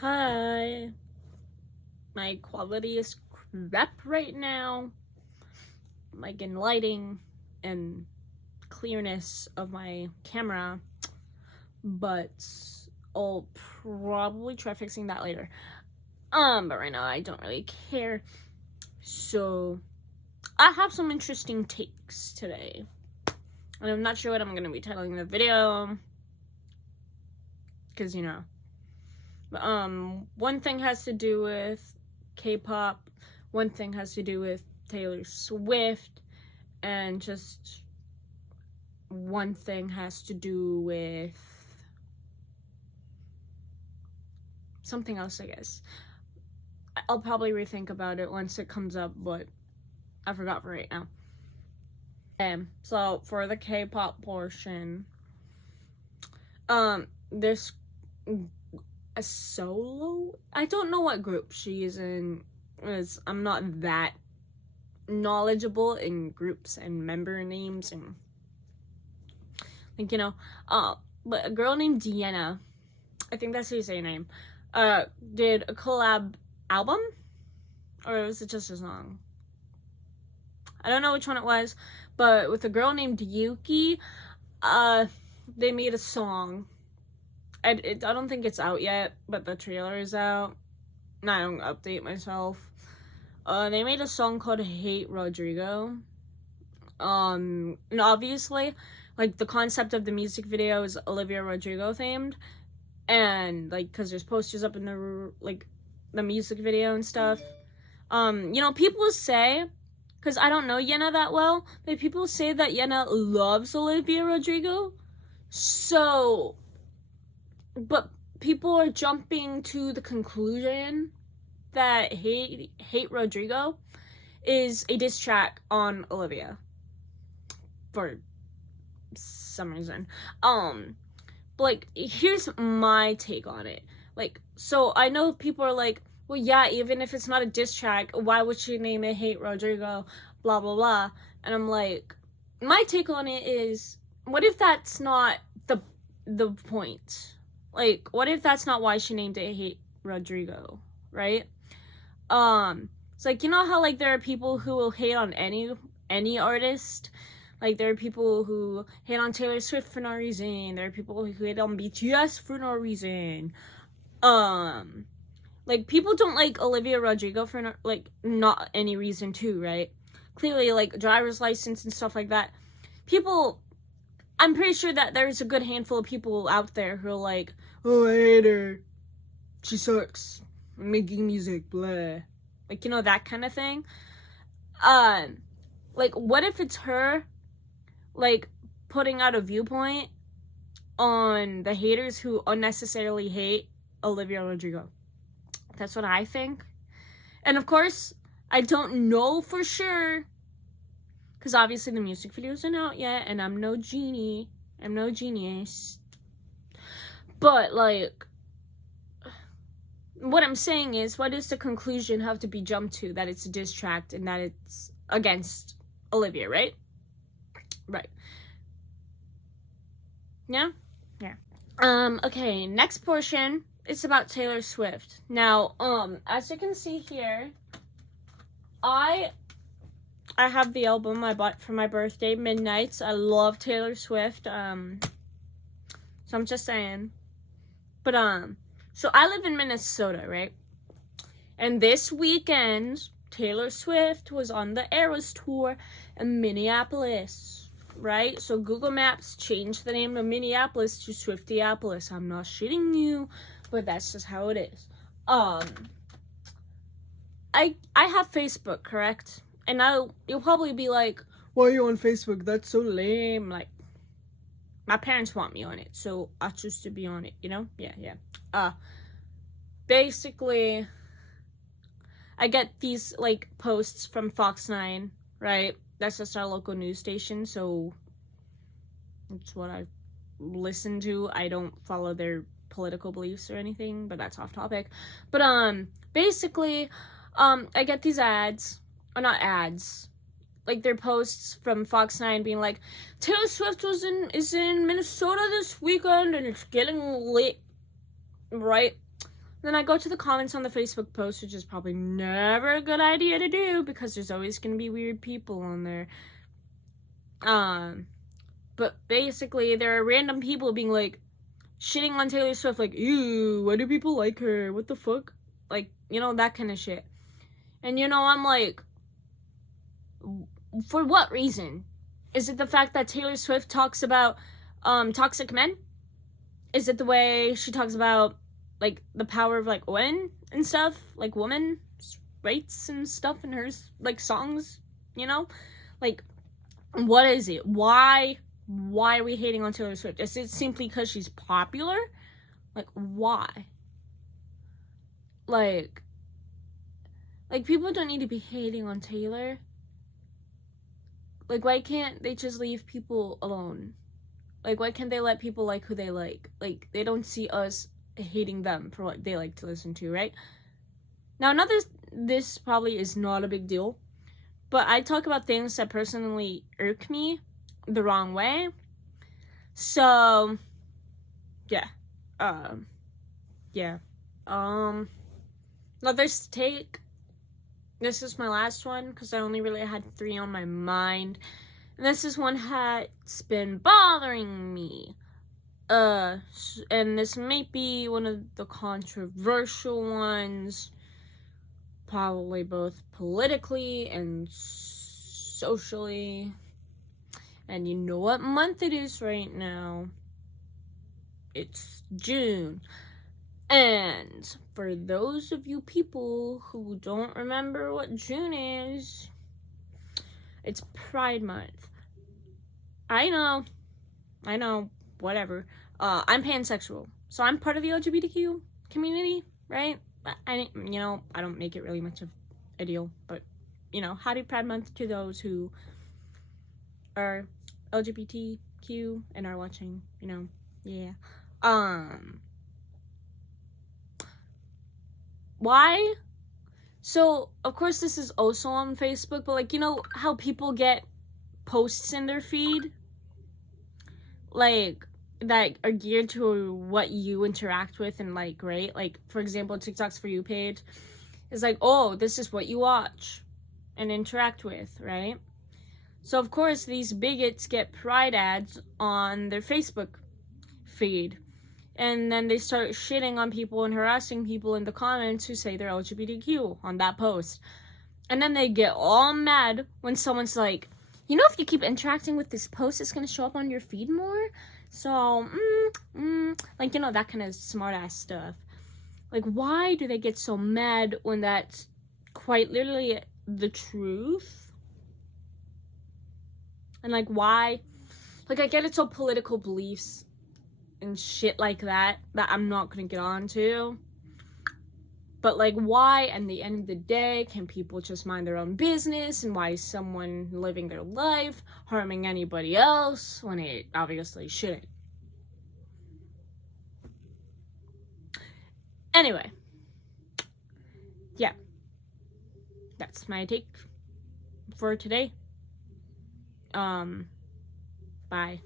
Hi. My quality is crap right now. Like in lighting and clearness of my camera. But I'll probably try fixing that later. But right now I don't really care. So I have some interesting takes today. And I'm not sure what I'm gonna be titling the video. Cause one thing has to do with K-pop, one thing has to do with Taylor Swift, and just one thing has to do with something else, I guess. I'll probably rethink about it once it comes up, but I forgot for right now. So for the K-pop portion, there's a solo. I don't know what group she is in, as I'm not that knowledgeable in groups and member names and but a girl named Yena, I think that's how you say her name, did a collab album, or was it just a song? I don't know which one it was, but with a girl named Yuqi, they made a song. I don't think it's out yet, but the trailer is out. I don't update myself. They made a song called Hate Rodrigo. And obviously, like, the concept of the music video is Olivia Rodrigo themed. And, like, because there's posters up in the music video and stuff. People say, because I don't know Yena that well, but people say that Yena loves Olivia Rodrigo. So, but people are jumping to the conclusion that Hate Rodrigo is a diss track on Olivia for some reason. Like, here's my take on it. Like, so I know people are like, well, yeah, even if it's not a diss track, why would she name it Hate Rodrigo, blah blah blah? And I'm like, my take on it is, what if that's not the point? Like, what if that's not why she named it Hate Rodrigo, right? It's like, you know how, like, there are people who will hate on any artist? Like, there are people who hate on Taylor Swift for no reason. There are people who hate on BTS for no reason. Like, people don't like Olivia Rodrigo for, not any reason, too, right? Clearly, like, driver's license and stuff like that. I'm pretty sure that there's a good handful of people out there who are like, oh, I hate her. She sucks. Making music, blah. Like, that kind of thing. Like, what if it's her, like, putting out a viewpoint on the haters who unnecessarily hate Olivia Rodrigo? That's what I think. And of course, I don't know for sure, because obviously the music video isn't out yet, and I'm no genie. I'm no genius. But, like, what I'm saying is, what does the conclusion have to be jumped to? That it's a diss track and that it's against Olivia, right? Right. Yeah? Yeah. Okay, next portion, it's about Taylor Swift. Now, as you can see here, I have the album I bought for my birthday, Midnights. I love Taylor Swift, so I'm just saying. But, so I live in Minnesota, right? And this weekend, Taylor Swift was on the Eras Tour in Minneapolis, right? So Google Maps changed the name of Minneapolis to Swiftiopolis. I'm not shitting you, but that's just how it is. I have Facebook, correct? And you'll probably be like, why are you on Facebook? That's so lame. Like, my parents want me on it, so I choose to be on it, Yeah. Basically, I get these, like, posts from Fox 9, right? That's just our local news station, so it's what I listen to. I don't follow their political beliefs or anything, but that's off topic. But, basically, I get these ads, or not ads, like, their posts from Fox 9 being like, Taylor Swift is in Minnesota this weekend, and it's getting lit, right? Then I go to the comments on the Facebook post, which is probably never a good idea to do because there's always going to be weird people on there. But basically, there are random people being like, shitting on Taylor Swift, like, ew, why do people like her? What the fuck? Like, you know, that kind of shit. And, you know, I'm like, for what reason? Is it the fact that Taylor Swift talks about toxic men? Is it the way she talks about, like, the power of, like, women and stuff? Like, women's rights and stuff in her, like, songs, you know? Like, what is it? Why are we hating on Taylor Swift? Is it simply because she's popular? Like, why? Like, people don't need to be hating on Taylor. Like, why can't they just leave people alone? Like, why can't they let people like who they like? Like, they don't see us hating them for what they like to listen to, right? Now, this probably is not a big deal, but I talk about things that personally irk me the wrong way. So, yeah. Another take. This is my last one because I only really had 3 on my mind. And this is one that's been bothering me. And this might be one of the controversial ones. Probably both politically and socially. And you know what month it is right now. It's June. And for those of you people who don't remember what June is, it's Pride Month. I know, whatever. I'm pansexual, so I'm part of the LGBTQ community, right? I don't make it really much of a deal, but, happy Pride Month to those who are LGBTQ and are watching, yeah. Why? So, of course, this is also on Facebook, but, like, you know how people get posts in their feed? Like, that are geared to what you interact with and like, right? Like, for example, TikTok's For You page is like, oh, this is what you watch and interact with, right? So, of course, these bigots get pride ads on their Facebook feed. And then they start shitting on people and harassing people in the comments who say they're LGBTQ on that post. And then they get all mad when someone's like, if you keep interacting with this post, it's going to show up on your feed more. So, that kind of smart ass stuff. Like, why do they get so mad when that's quite literally the truth? And, like, why? Like, I get it's all political beliefs and shit like that I'm not gonna get on to. But, like, why, at the end of the day, can people just mind their own business? And why is someone living their life harming anybody else when it obviously shouldn't? Anyway. Yeah. That's my take for today. Bye.